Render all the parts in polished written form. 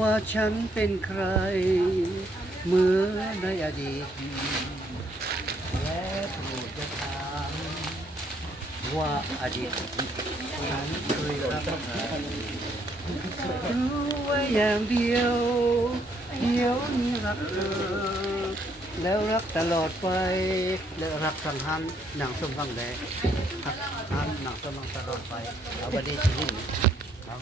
ว่าฉันเป็นใครเมื่อในอดีตและโปรดอย่าถามว่าอดีตฉันเคยรักใครรู้ไว้อย่างเดียวเดี๋ยวนี้รักเธอแล้วรักตลอดไปและรักสังหันหนังส้มฟังแดงรักหันหนังส้มฟังตลอดไปเอาบัดนี้สิเอา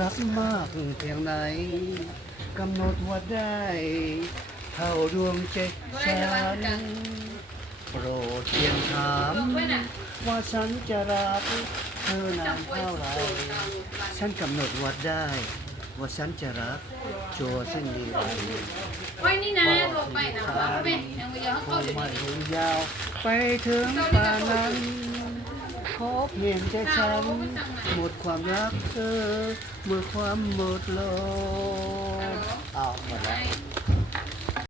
รักมากเพียงไหนกำหนดว่าได้เท่าดวงใจฉันโปรดเพียงถามว่าฉันจะรักเธอนานเท่าไหรฉันกำหนดว่าได้ว่าฉันจะรักชัวเส้นดีไร ไว้นี่นะโทรไปนะว่าเป็นยังเยอะ ค เขา ง อยู่ ไม่ นี่ ยืนยาวไปถึงป่านนั้นขอเพียงใจฉันหมดความรักเธอเมื่อความหมดลมอ้าวหมดแล้ว